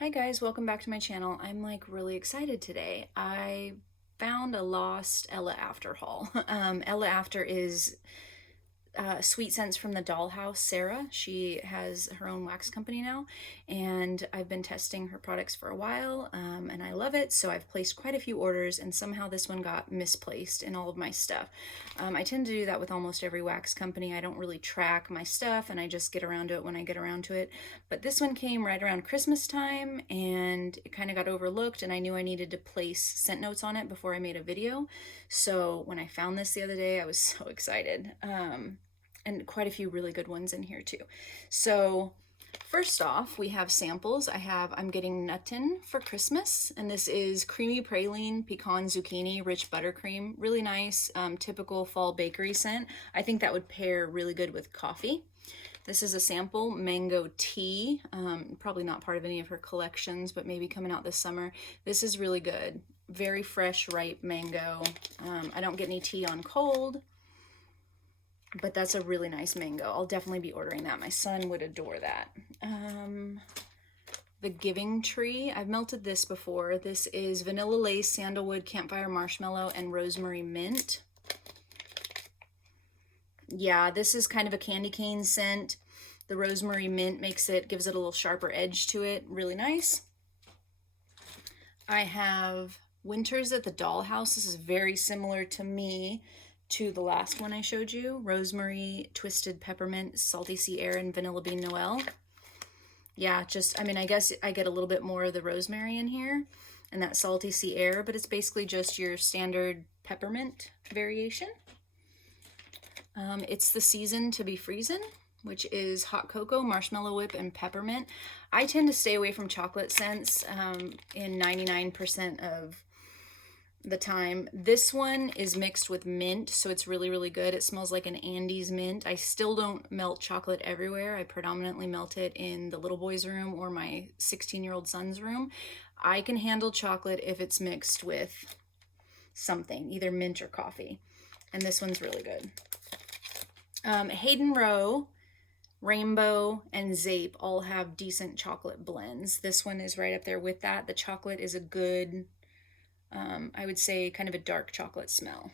Hi guys, welcome back to my channel. I'm like really excited today. I found a lost Ella After haul. Ella After is Sweet Scents from the Dollhouse, Sarah. She has her own wax company now, and I've been testing her products for a while, and I love it. So I've placed quite a few orders, and somehow this one got misplaced in all of my stuff. I tend to do that with almost every wax company. I don't really track my stuff, and I just get around to it when I get around to it. But this one came right around Christmas time, and it kind of got overlooked, and I knew I needed to place scent notes on it before I made a video. So when I found this the other day, I was so excited. And quite a few really good ones in here too. So first off, we have samples. I'm getting Nuttin for Christmas, and this is creamy praline, pecan zucchini, rich buttercream. Really nice, typical fall bakery scent. I think that would pair really good with coffee. This is a sample, mango tea. Probably not part of any of her collections, but maybe coming out this summer. This is really good. Very fresh, ripe mango. I don't get any tea on cold, but that's a really nice mango. I'll definitely be ordering that. My son would adore that. The Giving Tree. I've melted this before. This is vanilla lace, sandalwood, campfire marshmallow, and rosemary mint. Yeah, this is kind of a candy cane scent. The rosemary mint gives it a little sharper edge to it. Really nice. I have Winters at the Dollhouse. This is very similar to me to the last one I showed you. Rosemary, twisted peppermint, salty sea air, and vanilla bean Noel. Yeah, I guess I get a little bit more of the rosemary in here and that salty sea air, but it's basically just your standard peppermint variation. It's the Season to be Freezin', which is hot cocoa, marshmallow whip, and peppermint. I tend to stay away from chocolate scents in 99% of the time. This one is mixed with mint, so it's really, really good. It smells like an Andes mint. I still don't melt chocolate everywhere. I predominantly melt it in the little boy's room or my 16-year-old son's room. I can handle chocolate if it's mixed with something, either mint or coffee. And this one's really good. Hayden Rowe, Rainbow, and Zape all have decent chocolate blends. This one is right up there with that. The chocolate is a good, I would say kind of a dark chocolate smell.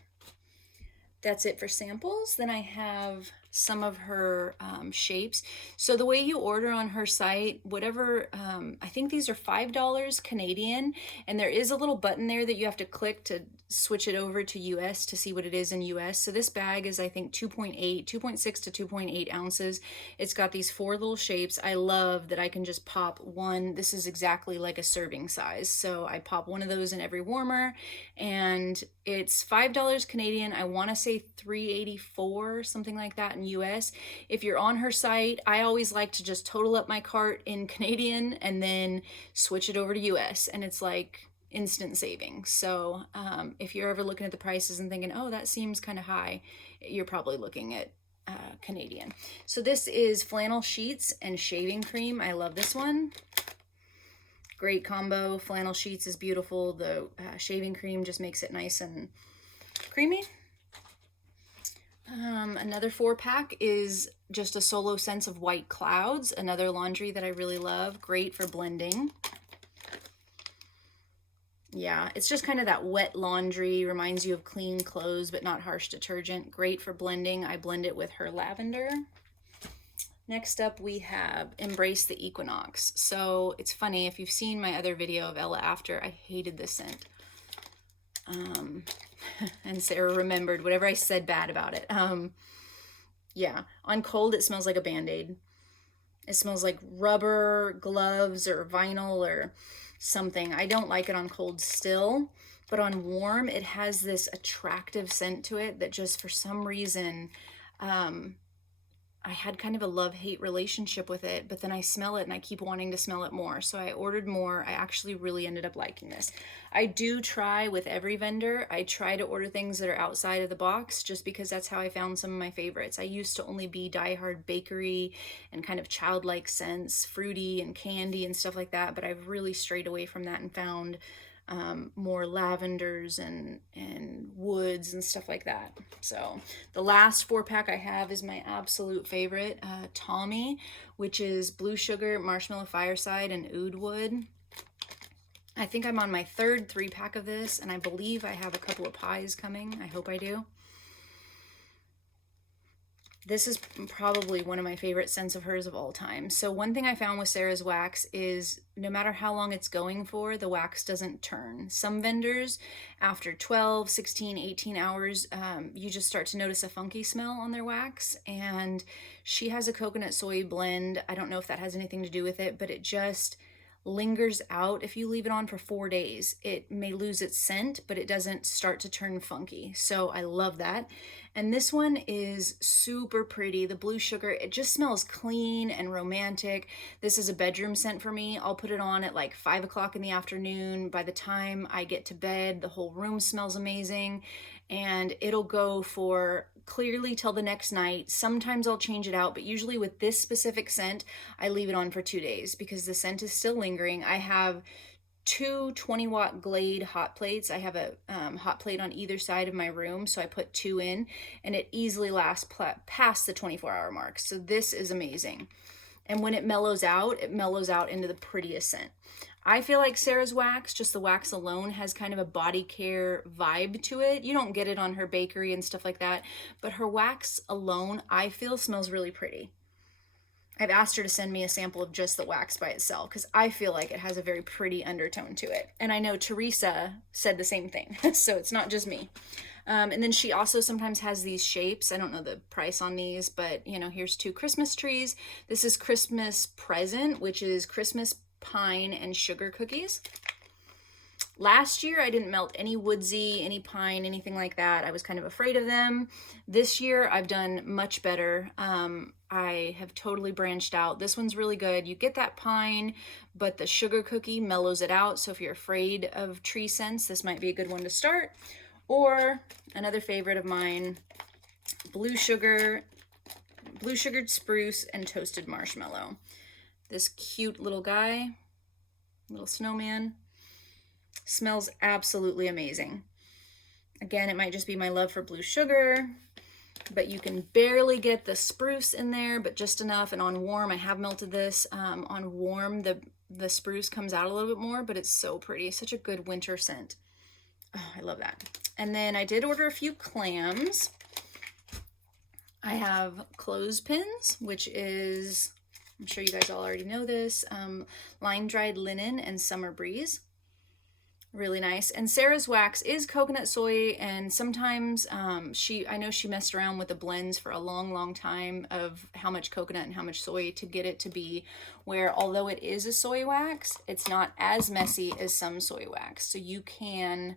That's it for samples. Then I have some of her shapes. So the way you order on her site, whatever, I think these are $5 Canadian, and there is a little button there that you have to click to switch it over to US to see what it is in US. So this bag is, I think, 2.6 to 2.8 ounces. It's got these 4 little shapes. I love that I can just pop one. This is exactly like a serving size. So I pop one of those in every warmer, and it's $5 Canadian. I want to say $3.84, something like that in US. If you're on her site, I always like to just total up my cart in Canadian and then switch it over to US, and it's like instant savings. So if you're ever looking at the prices and thinking, oh, that seems kind of high, you're probably looking at Canadian. So this is flannel sheets and shaving cream. I love this one. Great combo. Flannel sheets is beautiful. The shaving cream just makes it nice and creamy. Another 4-pack is just a Solo Sense of White Clouds, another laundry that I really love. Great for blending. Yeah, it's just kind of that wet laundry, reminds you of clean clothes but not harsh detergent. Great for blending. I blend it with her lavender. Next up, we have Embrace the Equinox. So it's funny, if you've seen my other video of Ella After, I hated this scent. And Sarah remembered whatever I said bad about it. Yeah, on cold, it smells like a Band-Aid. It smells like rubber, gloves, or vinyl, or something. I don't like it on cold still, but on warm, it has this attractive scent to it that just for some reason, I had kind of a love-hate relationship with it, but then I smell it and I keep wanting to smell it more. So I ordered more. I actually really ended up liking this. I do try with every vendor. I try to order things that are outside of the box just because that's how I found some of my favorites. I used to only be diehard bakery and kind of childlike scents, fruity and candy and stuff like that, but I've really strayed away from that and found more lavenders and woods and stuff like that. So the last 4-pack I have is my absolute favorite, Tommy, which is blue sugar, marshmallow fireside, and oud wood. I think I'm on my third 3-pack of this, and I believe I have a couple of pies coming. I hope I do. This is probably one of my favorite scents of hers of all time. So one thing I found with Sarah's wax is no matter how long it's going for, the wax doesn't turn. Some vendors, after 12, 16, 18 hours, you just start to notice a funky smell on their wax. And she has a coconut soy blend. I don't know if that has anything to do with it, but it just lingers out. If you leave it on for 4 days, it may lose its scent, but it doesn't start to turn funky. So I love that. And this one is super pretty. The Blue Sugar, it just smells clean and romantic. This is a bedroom scent for me. I'll put it on at like 5 o'clock in the afternoon. By the time I get to bed, the whole room smells amazing, and it'll go for clearly till the next night. Sometimes I'll change it out, but usually with this specific scent, I leave it on for 2 days because the scent is still lingering. I have 2 20-watt Glade hot plates. I have a hot plate on either side of my room, so I put 2 in, and it easily lasts past the 24-hour mark. So this is amazing. And when it mellows out into the prettiest scent. I feel like Sarah's wax, just the wax alone, has kind of a body care vibe to it. You don't get it on her bakery and stuff like that, but her wax alone, I feel, smells really pretty. I've asked her to send me a sample of just the wax by itself because I feel like it has a very pretty undertone to it. And I know Teresa said the same thing, so it's not just me. And then she also sometimes has these shapes. I don't know the price on these, but you know, here's 2 Christmas trees. This is Christmas Present, which is Christmas pine and sugar cookies. Last year, I didn't melt any woodsy, any pine, anything like that. I was kind of afraid of them. This year, I've done much better. I have totally branched out. This one's really good. You get that pine, but the sugar cookie mellows it out. So if you're afraid of tree scents, this might be a good one to start. Or another favorite of mine, blue sugared spruce and toasted marshmallow. This cute little guy, little snowman, smells absolutely amazing. Again, it might just be my love for blue sugar, but you can barely get the spruce in there, but just enough. And on warm, I have melted this. On warm, the spruce comes out a little bit more, but it's so pretty. Such a good winter scent. Oh, I love that. And then I did order a few clams. I have clothespins, which is, I'm sure you guys all already know this, line-dried linen and summer breeze. Really nice. And Sarah's wax is coconut soy, and sometimes I know she messed around with the blends for a long time of how much coconut and how much soy to get it to be where, although it is a soy wax, it's not as messy as some soy wax. So you can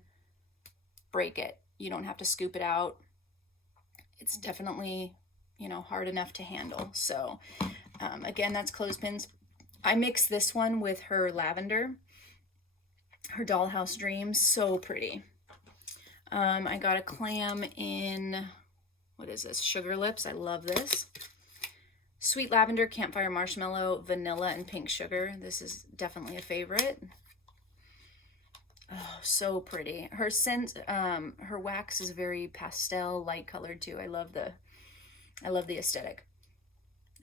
break it. You don't have to scoop it out. It's definitely, you know, hard enough to handle. So again, that's clothespins. I mixed this one with her lavender, her Dollhouse Dreams, so pretty. I got a clam in, what is this, Sugar Lips. I love this. Sweet lavender, campfire marshmallow, vanilla, and pink sugar. This is definitely a favorite. Oh, so pretty. Her scent, her wax is very pastel, light colored too. I love the aesthetic.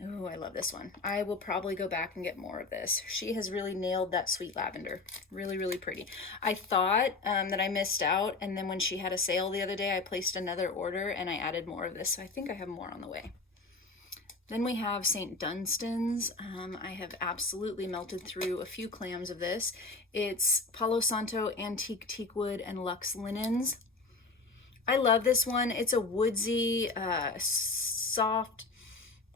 Oh, I love this one. I will probably go back and get more of this. She has really nailed that sweet lavender. Really, really pretty. I thought that I missed out, and then when she had a sale the other day, I placed another order and I added more of this. So I think I have more on the way. Then we have St. Dunstan's. I have absolutely melted through a few clams of this. It's Palo Santo Antique Teakwood and Luxe Linens. I love this one. It's a woodsy, soft,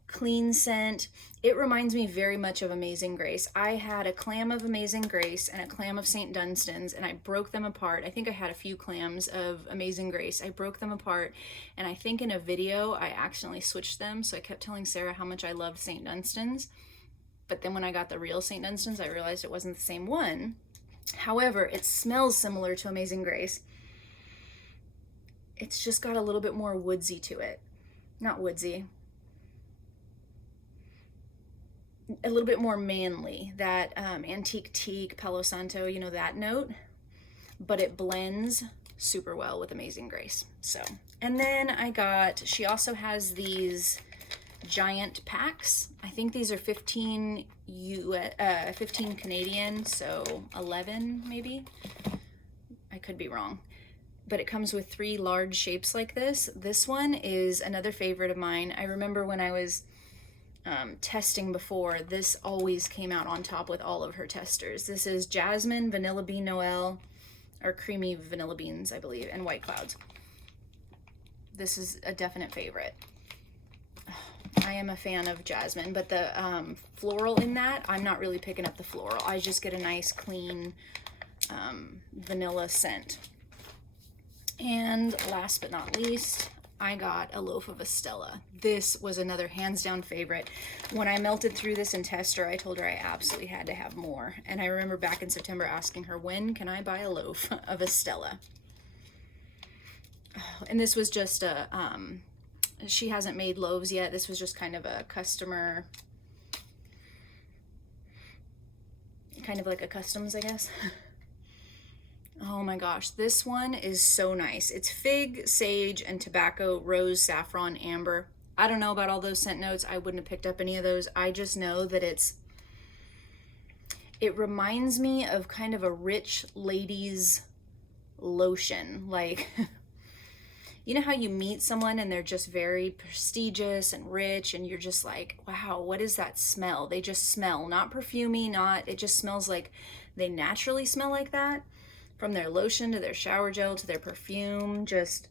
clean scent. It reminds me very much of Amazing Grace. I had a clam of Amazing Grace and a clam of St. Dunstan's, and I broke them apart. I think I had a few clams of Amazing Grace. I broke them apart, and I think in a video I accidentally switched them, so I kept telling Sarah how much I loved St. Dunstan's. But then when I got the real St. Dunstan's, I realized it wasn't the same one. However, it smells similar to Amazing Grace. It's just got a little bit more woodsy to it. Not woodsy. A little bit more manly, that antique teak, Palo Santo, you know, that note, but it blends super well with Amazing Grace. So, and then she also has these giant packs. I think these are 15 15 Canadian, so 11 maybe. I could be wrong. But it comes with 3 large shapes like this. This one is another favorite of mine. I remember when I was testing before, this always came out on top with all of her testers. This is Jasmine, Vanilla Bean Noel, or Creamy Vanilla Beans, I believe, and White Clouds. This is a definite favorite. I am a fan of Jasmine, but the floral in that, I'm not really picking up the floral. I just get a nice, clean vanilla scent. And last but not least, I got a loaf of Estella. This was another hands down favorite. When I melted through this in tester, I told her I absolutely had to have more. And I remember back in September asking her, when can I buy a loaf of Estella? And this was just a, she hasn't made loaves yet. This was just kind of a customer, kind of like a customs, I guess. Oh my gosh, this one is so nice. It's fig, sage, and tobacco, rose, saffron, amber. I don't know about all those scent notes. I wouldn't have picked up any of those. I just know that it reminds me of kind of a rich lady's lotion. Like, you know how you meet someone and they're just very prestigious and rich and you're just like, wow, what is that smell? They just smell, not perfumey, it just smells like they naturally smell like that. From their lotion to their shower gel to their perfume, just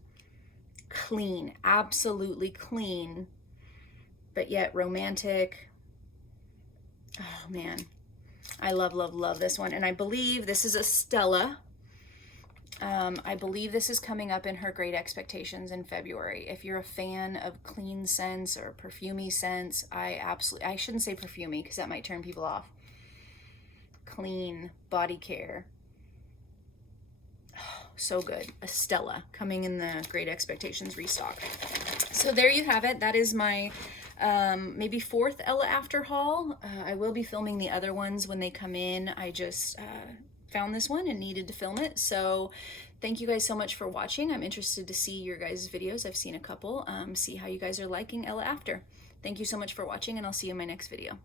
clean, absolutely clean, but yet romantic. Oh man, I love, love, love this one. And I believe this is a Stella. I believe this is coming up in her Great Expectations in February. If you're a fan of clean scents or perfumey scents, I shouldn't say perfumey because that might turn people off. Clean body care. So good. Estella coming in the Great Expectations restock. So there you have it. That is my maybe 4th Ella After haul. I will be filming the other ones when they come in. I just found this one and needed to film it. So thank you guys so much for watching. I'm interested to see your guys' videos. I've seen a couple. See how you guys are liking Ella After. Thank you so much for watching, and I'll see you in my next video.